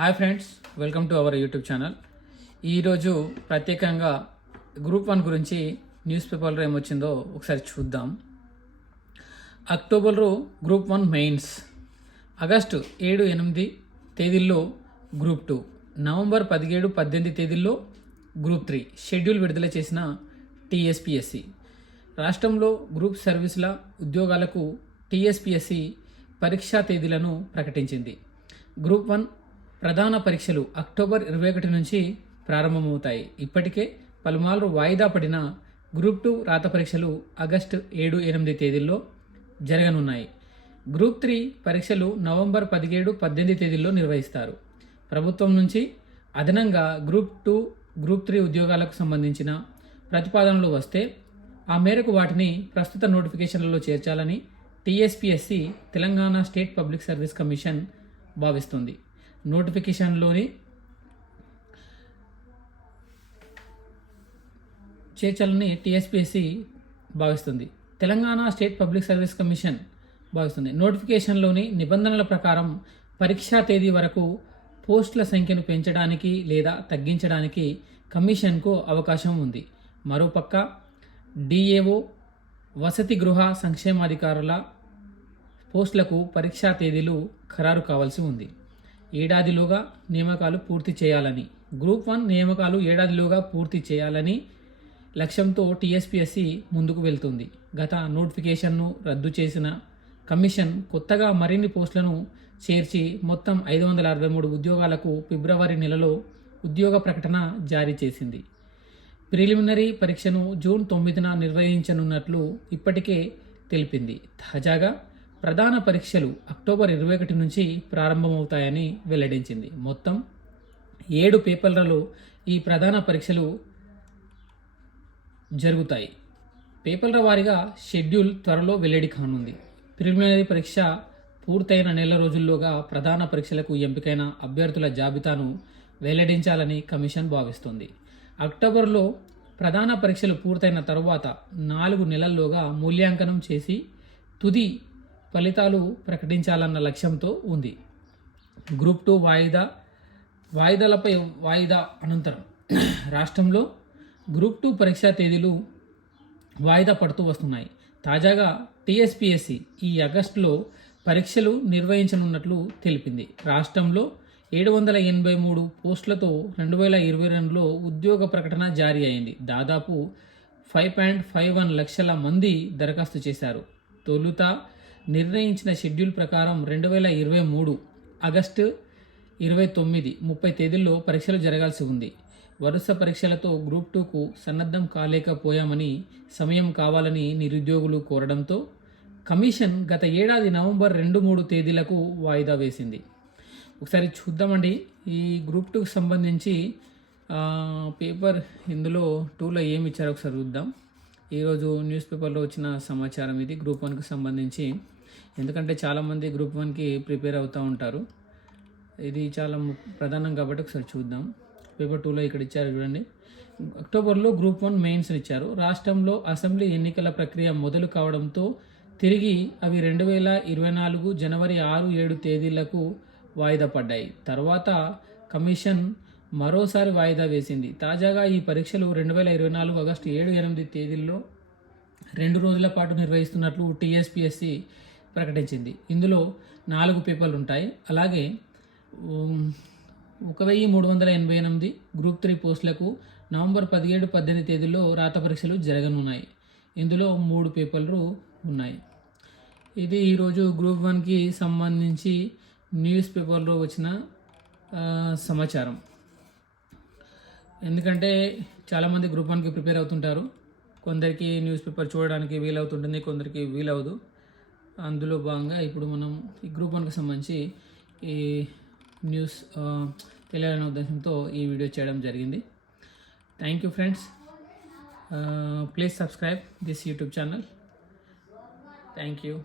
Hi friends, welcome to our YouTube channel. ఈరోజు ప్రత్యేకంగా group 1 గురించి న్యూస్ పేపర్లో ఏమొచ్చిందో ఒకసారి చూద్దాం. అక్టోబర్లో గ్రూప్ 1 మెయిన్స్, ఆగస్టు 7-8 తేదీల్లో గ్రూప్ 2, నవంబర్ 17-18 తేదీల్లో గ్రూప్ 3 షెడ్యూల్ విడుదల చేసిన టీఎస్పీఎస్సీ. రాష్ట్రంలో గ్రూప్ సర్వీసుల ఉద్యోగాలకు టీఎస్పీఎస్సీ పరీక్షా తేదీలను ప్రకటించింది. గ్రూప్ 1 ప్రధాన పరీక్షలు అక్టోబర్ 21 నుంచి ప్రారంభమవుతాయి. ఇప్పటికే పలుమార్లు వాయిదా పడిన గ్రూప్ 2 రాత పరీక్షలు ఆగస్టు 7-8 తేదీల్లో జరగనున్నాయి. గ్రూప్ 3 పరీక్షలు నవంబర్ 17-18 తేదీల్లో నిర్వహిస్తారు. ప్రభుత్వం నుంచి అదనంగా గ్రూప్ 2, గ్రూప్ 3 ఉద్యోగాలకు సంబంధించిన ప్రతిపాదనలు వస్తే ఆ మేరకు వాటిని ప్రస్తుత నోటిఫికేషన్లలో చేర్చాలని TSPSC Telangana state public service commission భావిస్తుంది. నోటిఫికేషన్లోని చేర్చాలని టీఎస్పీఎస్సీ భావిస్తుంది. Telangana state public service commission భావిస్తుంది. నోటిఫికేషన్లోని నిబంధనల ప్రకారం పరీక్షా తేదీ వరకు పోస్టుల సంఖ్యను పెంచడానికి లేదా తగ్గించడానికి కమిషన్కు అవకాశం ఉంది. మరోపక్క డిఏఓ, వసతి గృహ సంక్షేమాధికారుల పోస్టులకు పరీక్షా తేదీలు ఖరారు కావాల్సి ఉంది. ఏడాదిలోగా నియామకాలు పూర్తి చేయాలని, గ్రూప్ 1 నియామకాలు ఏడాదిలోగా పూర్తి చేయాలని లక్ష్యంతో టీఎస్పీఎస్సీ ముందుకు వెళ్తుంది. గత నోటిఫికేషన్ను రద్దు చేసిన కమిషన్ కొత్తగా మరిన్ని పోస్టులను చేర్చి మొత్తం 563 ఉద్యోగాలకు ఫిబ్రవరి నెలలో ఉద్యోగ ప్రకటన జారీ చేసింది. ప్రిలిమినరీ పరీక్షను జూన్ 9న నిర్వహించనున్నట్లు ఇప్పటికే తెలిపింది. తాజాగా ప్రధాన పరీక్షలు అక్టోబర్ 21 నుంచి ప్రారంభమవుతాయని వెల్లడించింది. మొత్తం 7 పేపర్లలో ఈ ప్రధాన పరీక్షలు జరుగుతాయి. పేపర్ల వారీగా షెడ్యూల్ త్వరలో వెల్లడి కానుంది. ప్రిలిమినరీ పరీక్ష పూర్తయిన నెల రోజుల్లోగా ప్రధాన పరీక్షలకు ఎంపికైన అభ్యర్థుల జాబితాను వెల్లడించాలని కమిషన్ భావిస్తుంది. అక్టోబర్లో ప్రధాన పరీక్షలు పూర్తయిన తరువాత 4 నెలల్లోగా మూల్యాంకనం చేసి తుది ఫలితాలు ప్రకటించాలన్న లక్ష్యంతో ఉంది. గ్రూప్ 2 వాయిదాలపై వాయిదా అనంతరం రాష్ట్రంలో గ్రూప్ 2 పరీక్షా తేదీలు వాయిదా పడుతూ వస్తున్నాయి. తాజాగా టీఎస్పీఎస్సీ ఈ ఆగస్టులో పరీక్షలు నిర్వహించనున్నట్లు తెలిపింది. రాష్ట్రంలో 783 పోస్టులతో 2022లో ఉద్యోగ ప్రకటన జారీ అయింది. దాదాపు 5.51 లక్షల మంది దరఖాస్తు చేశారు. తొలుత నిర్ణయించిన షెడ్యూల్ ప్రకారం 2023 ఆగస్టు 29-30 తేదీల్లో పరీక్షలు జరగాల్సి ఉంది. వరుస పరీక్షలతో గ్రూప్ 2కు సన్నద్ధం కాలేకపోయామని, సమయం కావాలని నిరుద్యోగులు కోరడంతో కమిషన్ గత ఏడాది నవంబర్ 2-3 తేదీలకు వాయిదా వేసింది. ఒకసారి చూద్దామండి ఈ గ్రూప్ 2కి సంబంధించి పేపర్ ఇందులో 2లో ఏమి ఇచ్చారో ఒకసారి చూద్దాం. ఈరోజు న్యూస్ పేపర్లో వచ్చిన సమాచారం ఇది గ్రూప్ 1కి సంబంధించి. ఎందుకంటే చాలామంది గ్రూప్ 1కి ప్రిపేర్ అవుతూ ఉంటారు. ఇది చాలా ప్రధానం కాబట్టి ఒకసారి చూద్దాం. పేపర్ 2లో ఇక్కడ ఇచ్చారు చూడండి. అక్టోబర్లో గ్రూప్ 1 మెయిన్స్ ఇచ్చారు. రాష్ట్రంలో అసెంబ్లీ ఎన్నికల ప్రక్రియ మొదలు కావడంతో తిరిగి అవి 2024 జనవరి 6-7 తేదీలకు వాయిదా పడ్డాయి. తర్వాత కమిషన్ మరోసారి వాయిదా వేసింది. తాజాగా ఈ పరీక్షలు 2024 ఆగస్టు 7-8 తేదీల్లో 2 రోజుల పాటు నిర్వహిస్తున్నట్లు టీఎస్పీఎస్సీ ప్రకటించింది. ఇందులో 4 పేపర్లు ఉంటాయి. అలాగే 1388 గ్రూప్ 3 పోస్టులకు నవంబర్ 17-18 తేదీల్లో రాత పరీక్షలు జరగనున్నాయి. ఇందులో 3 పేపర్లు ఉన్నాయి. ఇది ఈరోజు గ్రూప్ 1కి సంబంధించి న్యూస్ పేపర్లో వచ్చిన సమాచారం. ఎందుకంటే చాలామంది గ్రూప్ 1కి ప్రిపేర్ అవుతుంటారు. కొందరికి న్యూస్ పేపర్ చూడడానికి వీలవుతుంటుంది, కొందరికి వీలవదు. అందులో భాగంగా ఇప్పుడు మనం ఈ గ్రూప్ 1కి సంబంధించి ఈ న్యూస్ తెలియాలనే ఉద్దేశంతో ఈ వీడియో చేయడం జరిగింది. Thank you friends. Please subscribe this YouTube channel. Thank you.